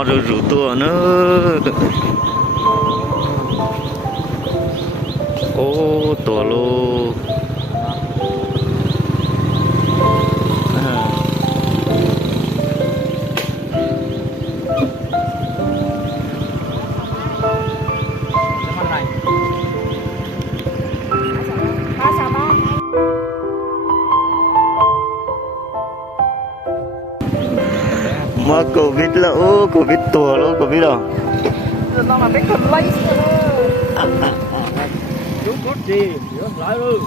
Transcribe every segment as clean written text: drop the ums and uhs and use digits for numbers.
nhỏ rồi rủ tua nữa. Ô tua luôn. Mà Covid là Covid tua luôn, Covid đâu? Nó mà biết con lấy chú cút gì, lại luôn.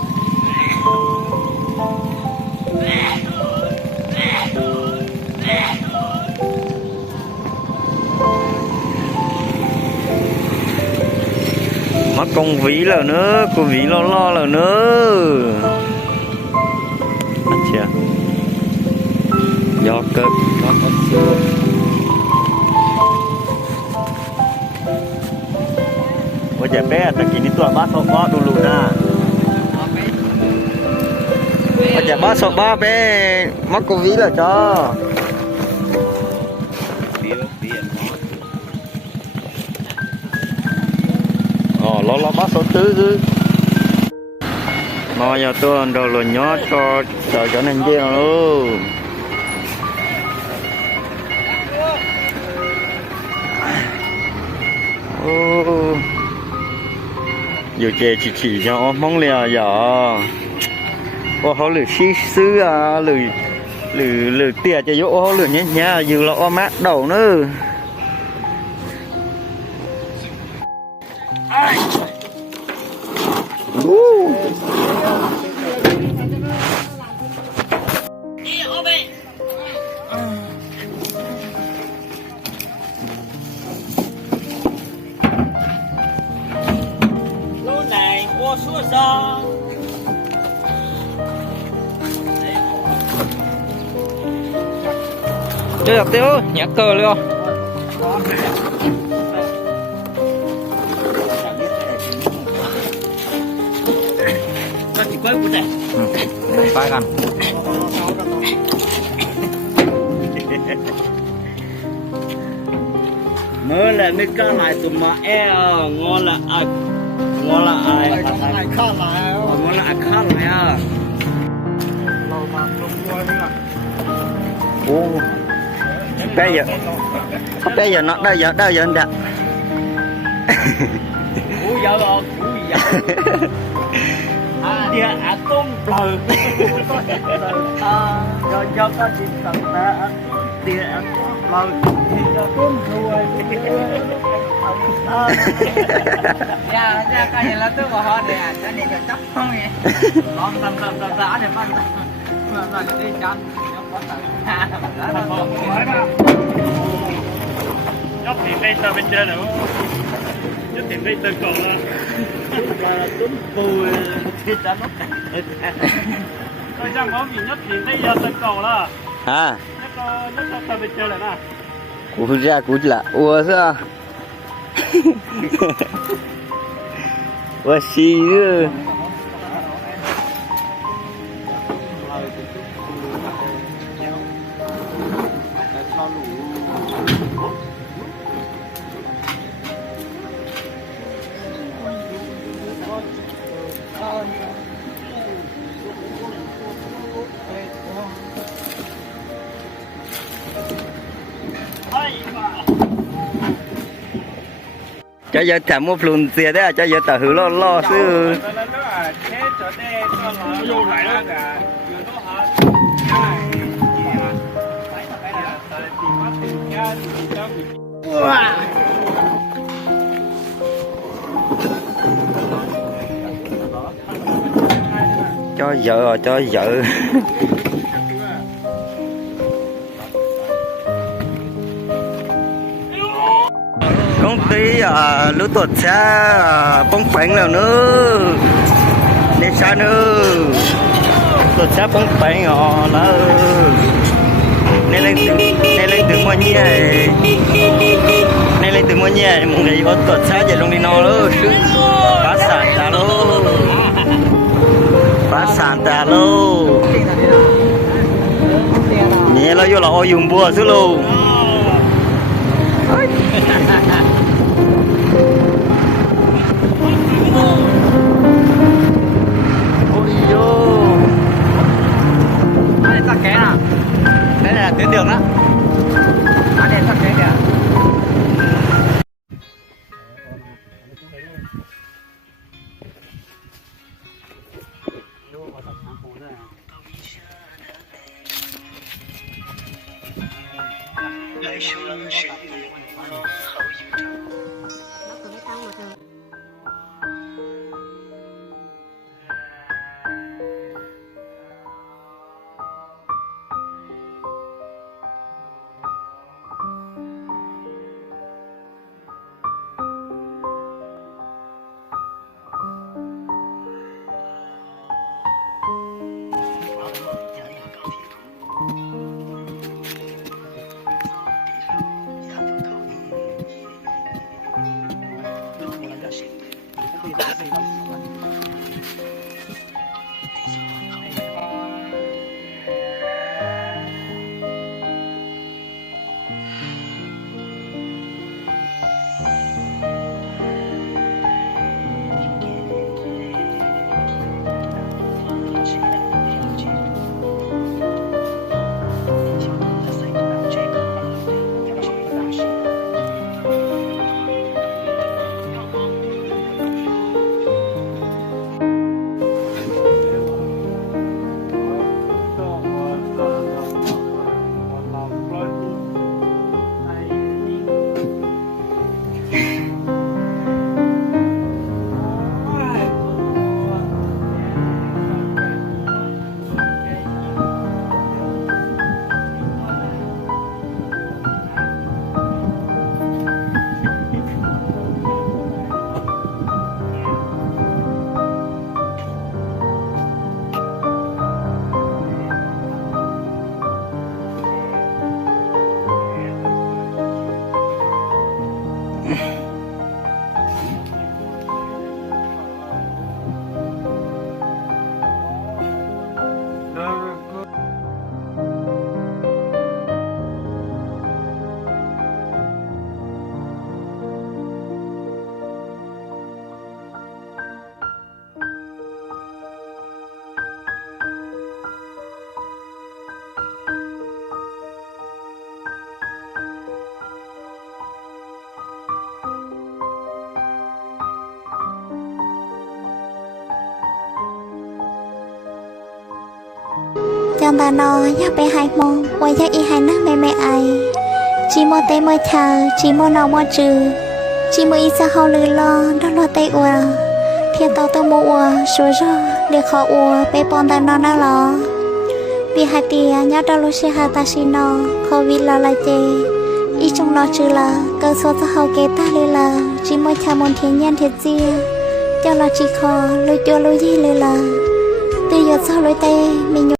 Mà con ví là nữa, con ví lo là nữa. अच्छा do cơ bây giờ bé ta kini tua ba so ba dulu na bây giờ ba so ba bé mắc cô ví là cho lo ba so tứ cứ nó giờ tôi đầu là nhó cho nên dễ luôn. Giờ chè chỉ cho mong lìa giờ họ lử xí xứ à lử tiền cho dỗ lử nhé nha dù là mát đầu nữa. Chơi được tiêu nhạc cờ luôn. Con chỉ quay này. Phải cần. Mới là mới cá lại tụi mà ngon là ai ngon là ai ngon là ai khá lại à. Ô bây giờ nó đây giờ anh đã Cú giờ rồi cú giờ dia atom bờ do ta chỉ cần ta dia atom bờ thì atom rồi ya cái này là tôi bảo họ để cái này là chắc không nhỉ lon ra để mà đi chăn nhóc thì bây giờ bên trên nữa nhóc thì bây giờ còn là tuấn bùi thì đã nó tôi chẳng có gì nhóc thì bây giờ tôi còn là à nhóc ta bên trên này nè cú ra cú là ủa sao ủa xí nữa. Cho giờ chạm một lùn xe đấy cho giờ tờ hứa lo sư cho vợ công ty lứa tuột xa bóng bánh nào nữa nên xa nữa tuột xa bóng bánh họ là nên lên từ mua nhẹ nên lên từ mua nhẹ một ngày có tuột xa về luôn đi nó nữa phá sản ta luôn nhẹ là vô là ô dùng bùa xứ luôn ôi vô Anh này tắc kén à? đây là tuyến đường đó. Anh này tắc kén kìa. Chọn ta nó nhớ bé hai mong quay cho y hai nắng mẹ mẹ ai chỉ mơ tê mơ chờ chỉ mơ nào mơ trừ chỉ mơ y sa hậu lư lo đó lo tê ua thiên tàu tơ mơ ua số rõ để khó ua bé bọn ta nó nó lo vì hai tia nhớ đó lúc xe hai ta xin nó khó vì lo lại chê y trong nó trừ là cơ số sa hậu kế ta lư là chỉ mơ chờ môn thiên nhiên thiệt chia cho lo chỉ khó lôi cho lôi gì lư là từ giờ sau lôi tê mình